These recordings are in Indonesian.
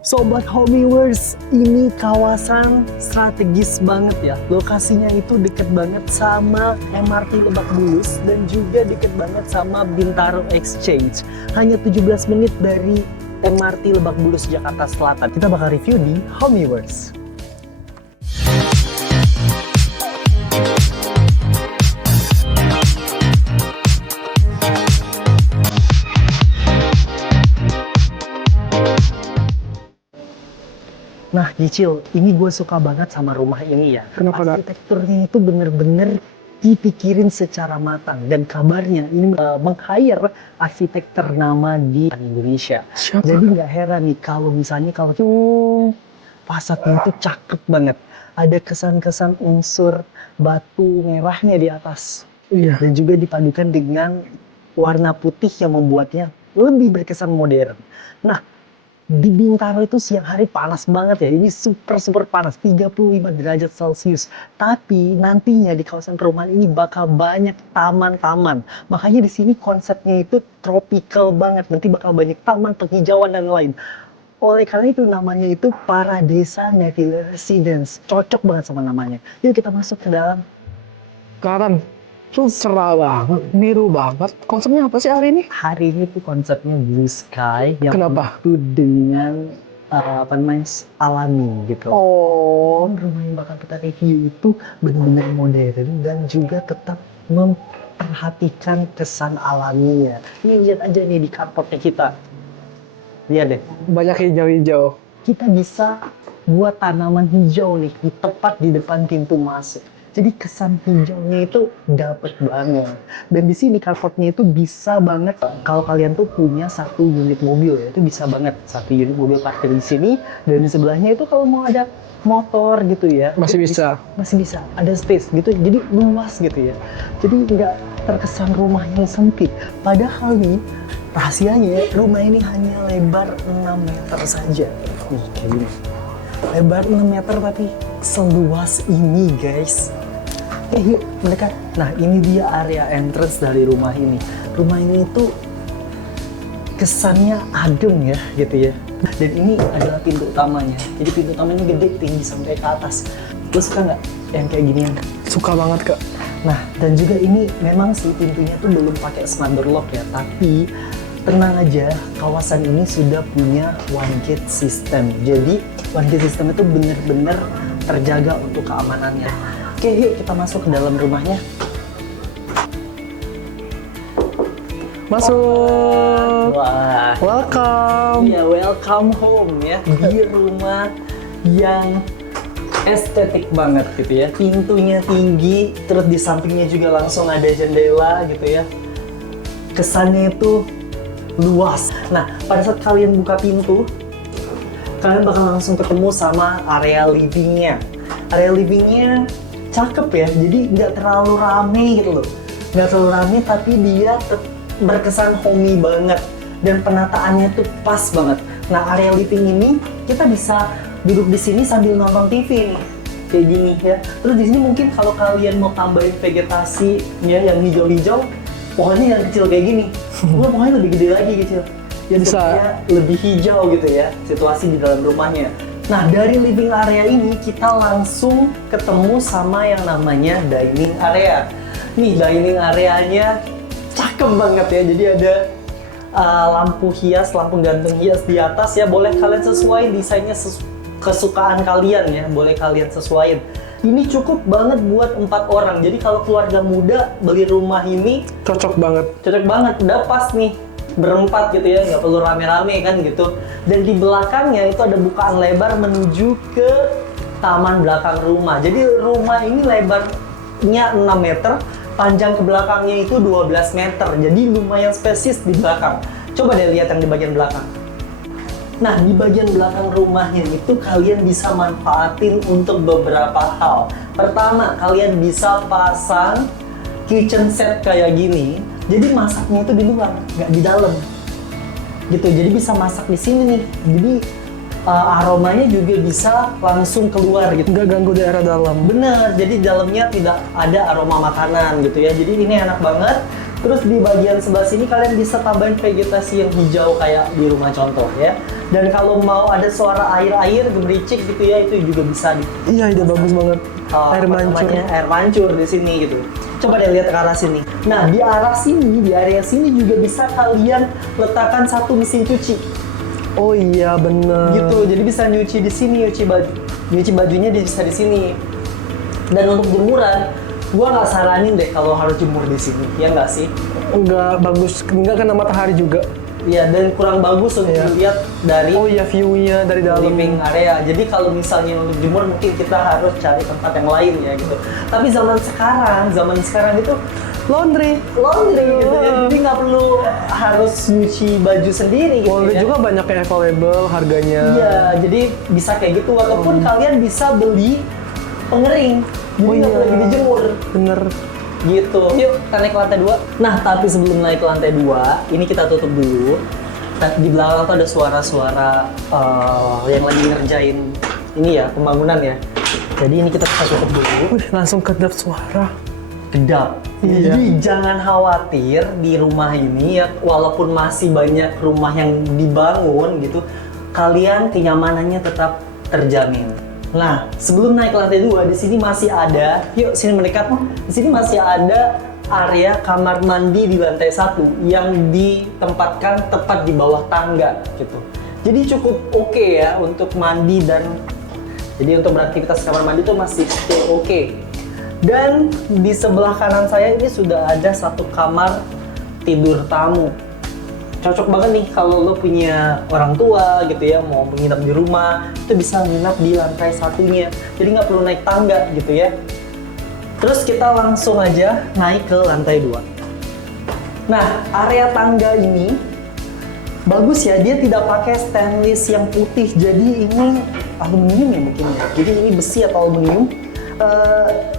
Sobat Homeywers, ini kawasan strategis banget ya. Lokasinya itu deket banget sama MRT Lebak Bulus dan juga deket banget sama Bintaro Exchange. Hanya 17 menit dari MRT Lebak Bulus Jakarta Selatan. Kita bakal review di Homeywers. Nah, Gicil, ini gue suka banget sama rumah ini ya. Kenapa, Kak? Arsitekturnya itu bener-bener dipikirin secara matang. Dan kabarnya ini meng-hire arsitek ternama di Indonesia. Siapa? Jadi nggak heran nih kalau misalnya kalau tuh fasadnya itu cakep banget. Ada kesan-kesan unsur batu merahnya di atas. Iya. Dan juga dipadukan dengan warna putih yang membuatnya lebih berkesan modern. Nah, di Bintaro itu siang hari panas banget ya. Ini super panas, 35 derajat Celcius. Tapi nantinya di kawasan perumahan ini bakal banyak taman-taman. Makanya di sini konsepnya itu tropical banget. Nanti bakal banyak taman, penghijauan dan lain. Oleh karena itu namanya itu Paradesa Neville Residence. Cocok banget sama namanya. Yuk kita masuk ke dalam. Karan, lu cerah banget, biru banget. Konsepnya apa sih hari ini? Hari ini tuh konsepnya blue sky yang Kenapa? penuh dengan apa namanya alami gitu. Oh, Rumah yang bakal kita review itu benar-benar modern dan juga tetap memperhatikan kesan alaminya. Ini lihat aja nih di carportnya kita. Lihat deh, banyak hijau-hijau. kita bisa buat tanaman hijau nih tepat di depan pintu masuk. Jadi kesan hijaunya itu dapet banget. Dan di sini carportnya itu bisa banget kalau kalian tuh punya satu unit mobil ya, itu bisa banget satu unit mobil parkir di sini dan di sebelahnya itu kalau mau ada motor gitu ya. Masih itu bisa. Masih bisa. Ada space gitu. Jadi luas gitu ya. Jadi nggak terkesan rumah yang sempit. Padahal nih rahasianya rumah ini hanya lebar 6 meter saja. Nih kayak gini. Lebar 6 meter tapi seluas ini guys. Yuk mendekat. Nah ini dia area entrance dari rumah ini. Rumah ini tuh kesannya adem ya gitu ya. Dan ini adalah pintu utamanya. Jadi pintu utamanya gede, tinggi sampai ke atas. Lo suka nggak yang kayak ginian? Suka banget, Kak. Nah dan juga ini memang sih pintunya tuh belum pakai smart door lock ya. Tapi tenang aja, kawasan ini sudah punya one gate system. Jadi one gate system itu benar-benar terjaga untuk keamanannya. Oke, yuk kita masuk ke dalam rumahnya. Masuk. Wah, Welcome. iya welcome home ya di rumah yang estetik banget gitu ya. Pintunya tinggi, terus di sampingnya juga langsung ada jendela gitu ya. Kesannya itu luas. Nah, pada saat kalian buka pintu, kalian bakal langsung ketemu sama area livingnya. Area livingnya cakep ya, jadi nggak terlalu rame gitu loh. Nggak terlalu rame, tapi dia berkesan homey banget. Dan penataannya tuh pas banget. Nah, area living ini kita bisa duduk di sini sambil nonton TV nih. Kayak gini ya. Terus di sini mungkin kalau kalian mau tambahin vegetasi ya yang hijau-hijau, pohonnya yang kecil kayak gini. Gua pohonnya lebih gede lagi kecil. Ya Bisa. supaya lebih hijau gitu ya situasi di dalam rumahnya. Nah dari living area ini kita langsung ketemu sama yang namanya dining area. Nih dining areanya cakep banget ya. Jadi ada lampu hias, lampu gantung hias di atas ya. Boleh kalian sesuai desainnya kesukaan kalian ya. Boleh kalian sesuaiin. Ini cukup banget buat 4 orang. Jadi kalau keluarga muda beli rumah ini Cocok banget. cocok banget, udah pas nih berempat gitu ya, nggak perlu rame-rame kan gitu. Dan di belakangnya itu ada bukaan lebar menuju ke taman belakang rumah. Jadi rumah ini lebarnya 6 meter, panjang ke belakangnya itu 12 meter. Jadi lumayan spesies di belakang. Coba deh lihat yang di bagian belakang. Nah, di bagian belakang rumahnya itu kalian bisa manfaatin untuk beberapa hal. Pertama, kalian bisa pasang kitchen set kayak gini. Jadi masaknya itu di luar, nggak di dalam. Gitu, jadi bisa masak di sini nih. Jadi aromanya juga bisa langsung keluar gitu. Nggak ganggu daerah dalam. Bener, jadi dalamnya tidak ada aroma makanan gitu ya. Jadi ini enak banget. Terus di bagian sebelah sini kalian bisa tambahin vegetasi yang hijau kayak di rumah contoh ya. Dan kalau mau ada suara air-air gemericik gitu ya, itu juga bisa Iya, ide bagus banget. Air apa mancur. namanya, air mancur di sini gitu. Coba deh lihat ke arah sini. Nah, di arah sini, di area sini juga bisa kalian letakkan satu mesin cuci. Oh iya, bener. Gitu. Jadi bisa nyuci di sini, nyuci baju. Nyuci bajunya bisa di sini. Dan untuk jemuran, gua nggak saranin deh kalau harus jemur di sini. Ya nggak sih? Nggak bagus, nggak kena matahari juga. Iya, dan kurang bagus untuk Iya. dilihat dari Oh iya, view-nya dari dalam. living area. Jadi kalau misalnya untuk jemur mungkin kita harus cari tempat yang lain ya gitu. Tapi zaman sekarang itu laundry gitu ya. Jadi nggak perlu harus nyuci baju sendiri gitu Laundry ya. juga banyak yang available harganya. Iya, jadi bisa kayak gitu. Walaupun kalian bisa beli pengering. Jadi Oh nggak iya. perlu lagi dijemur. Bener. Gitu. Yuk, kita naik ke lantai 2. Nah, tapi sebelum naik ke lantai 2, ini kita tutup dulu. Di belakang tuh ada suara-suara yang lagi ngerjain ini ya, pembangunan ya. Jadi ini kita tutup dulu. Langsung kedap suara. Kedap. Iya. Jadi jangan khawatir di rumah ini ya, walaupun masih banyak rumah yang dibangun gitu, kalian kenyamanannya tetap terjamin. Nah, sebelum naik ke lantai 2, di sini masih ada, yuk sini mendekat. Di sini masih ada area kamar mandi di lantai 1 yang ditempatkan tepat di bawah tangga gitu. Jadi cukup oke ya untuk mandi dan jadi untuk beraktivitas kamar mandi itu masih oke. Dan di sebelah kanan saya ini sudah ada satu kamar tidur tamu. Cocok banget nih kalau lo punya orang tua gitu ya, mau menginap di rumah, itu bisa menginap di lantai satunya. Jadi nggak perlu naik tangga gitu ya. Terus kita langsung aja naik ke lantai 2. Nah, area tangga ini bagus ya, dia tidak pakai stainless yang putih, jadi ini aluminium ya mungkin ya. Jadi ini besi atau aluminium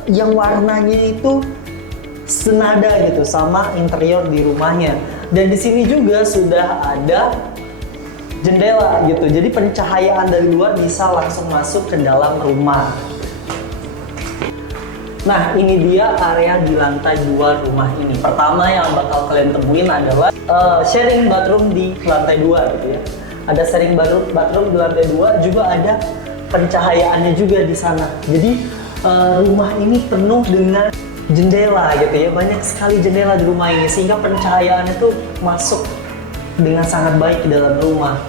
yang warnanya itu senada gitu sama interior di rumahnya. Dan di sini juga sudah ada jendela gitu. Jadi pencahayaan dari luar bisa langsung masuk ke dalam rumah. Nah, ini dia area di lantai 2 rumah ini. Pertama yang bakal kalian temuin adalah sharing bathroom di lantai 2 gitu ya. Ada sharing bathroom di lantai 2, juga ada pencahayaannya juga di sana. Jadi rumah ini penuh dengan jendela gitu ya. Banyak sekali jendela di rumah ini sehingga pencahayaannya tuh masuk dengan sangat baik ke dalam rumah.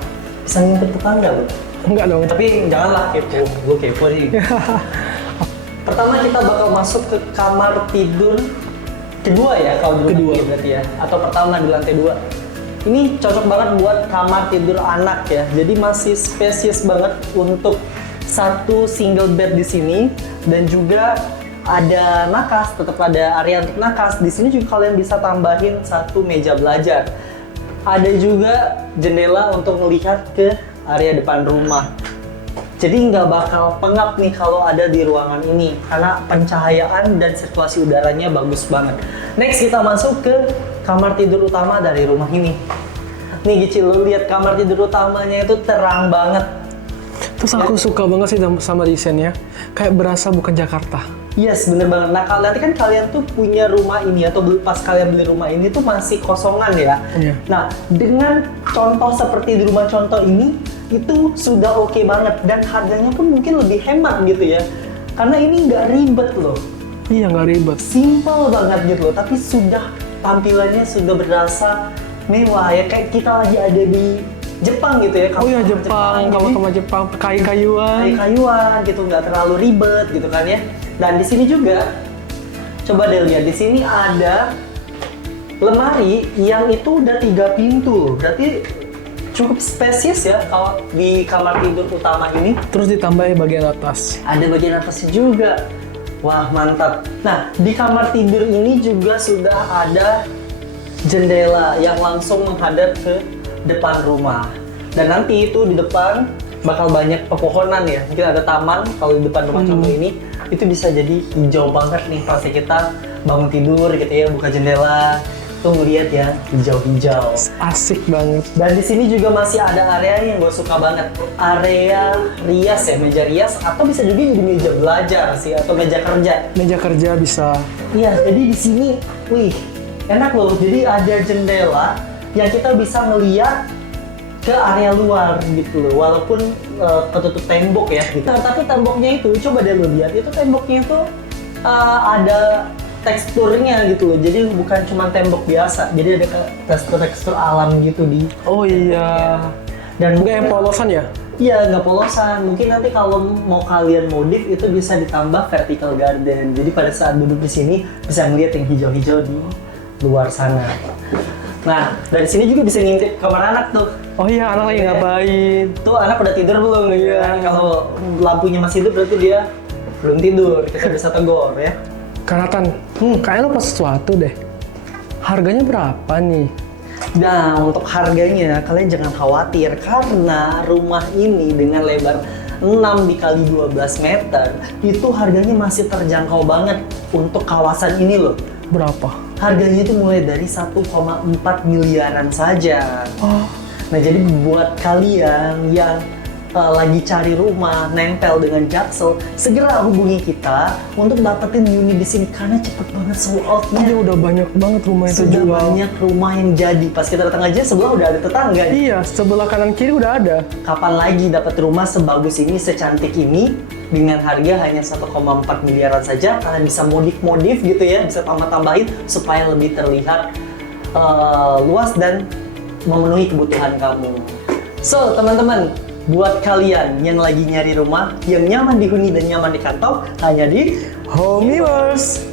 Bisa ngintip tetangga, Bu. Enggak dong. Tapi janganlah kepo, gue kepo sih. Pertama kita bakal masuk ke kamar tidur kedua ya, kalau di rumah Kedua. ini berarti ya, atau pertama di lantai 2. Ini cocok banget buat kamar tidur anak ya. Jadi masih spesies banget untuk satu single bed di sini dan juga ada nakas, tetap ada area untuk nakas. Di sini juga kalian bisa tambahin satu meja belajar. Ada juga jendela untuk melihat ke area depan rumah. Jadi nggak bakal pengap nih kalau ada di ruangan ini karena pencahayaan dan sirkulasi udaranya bagus banget. Next kita masuk ke kamar tidur utama dari rumah ini. Nih Gici, lu lihat kamar tidur utamanya itu terang banget. Terus aku suka banget sih sama desainnya. Kayak berasa bukan Jakarta. Yes, bener banget. Nah, kalau nanti kan kalian tuh punya rumah ini atau pas kalian beli rumah ini tuh masih kosongan ya. Iya. Nah, dengan contoh seperti di rumah contoh ini, itu sudah oke banget dan harganya pun mungkin lebih hemat gitu ya. Karena ini nggak ribet loh, Iya, nggak ribet. simple banget gitu loh. Tapi sudah tampilannya sudah berasa mewah ya, kayak kita lagi ada di Jepang gitu ya. Oh iya, Jepang. Kalau Jadi, sama Jepang, kayu-kayuan. kayu-kayuan gitu, nggak terlalu ribet gitu kan ya. Dan di sini juga coba deh lihat, di sini ada lemari yang itu udah 3 pintu. Berarti cukup spesies ya kalau di kamar tidur utama ini. Terus ditambah bagian atas. Ada bagian atasnya juga. Wah, mantap. Nah, di kamar tidur ini juga sudah ada jendela yang langsung menghadap ke depan rumah. Dan nanti itu di depan bakal banyak pepohonan ya. Mungkin ada taman kalau di depan rumah contoh ini. Itu bisa jadi hijau banget nih pas kita bangun tidur gitu ya, buka jendela. Tuh ngeliat ya, hijau-hijau. Asik banget. Dan di sini juga masih ada area yang gue suka banget. Area rias ya, meja rias. Atau bisa juga jadi meja belajar sih, atau meja kerja. Meja kerja bisa. Iya, jadi di sini, wih, enak loh. Jadi ada jendela yang kita bisa ngeliat ke area luar gitu loh, walaupun ketutup tembok ya gitu. Nah, tapi temboknya itu, coba deh lo lihat, itu temboknya itu ada teksturnya gitu loh, jadi bukan cuma tembok biasa, jadi ada tekstur-tekstur alam gitu di. Oh iya. Dan Nggak yang polosan ya? Iya, nggak polosan. Mungkin nanti kalau mau kalian modif itu bisa ditambah vertical garden. Jadi pada saat duduk di sini bisa ngeliat yang hijau-hijau di luar sana. Nah, dari sini juga bisa ngintip kamar anak tuh. Oh iya, anak lagi ngapain? Tuh anak udah tidur belum? Iya. Kalau lampunya masih hidup berarti dia belum tidur. Kita bisa tegur ya. Kak Nathan, kayaknya lo pas sesuatu deh. Harganya berapa nih? Nah, untuk harganya kalian jangan khawatir karena rumah ini dengan lebar 6 dikali 12 meter itu harganya masih terjangkau banget untuk kawasan ini loh. Berapa? Harganya itu mulai dari 1,4 miliaran saja. Oh, Nah, jadi buat kalian yang lagi cari rumah nempel dengan Jaksel, segera hubungi kita untuk dapetin unit di sini karena cepet banget sold out-nya. iya udah banyak banget rumah yang Sudah terjual. banyak rumah yang jadi. Pas kita datang aja sebelah udah ada tetangga. Iya, sebelah kanan kiri udah ada. Kapan lagi dapat rumah sebagus ini, secantik ini dengan harga hanya 1,4 miliaran saja? Kalian bisa modif-modif gitu ya, bisa tambah-tambahin supaya lebih terlihat luas dan memenuhi kebutuhan kamu. So, teman-teman, buat kalian yang lagi nyari rumah yang nyaman dihuni dan nyaman di kantong, hanya di Homeywers.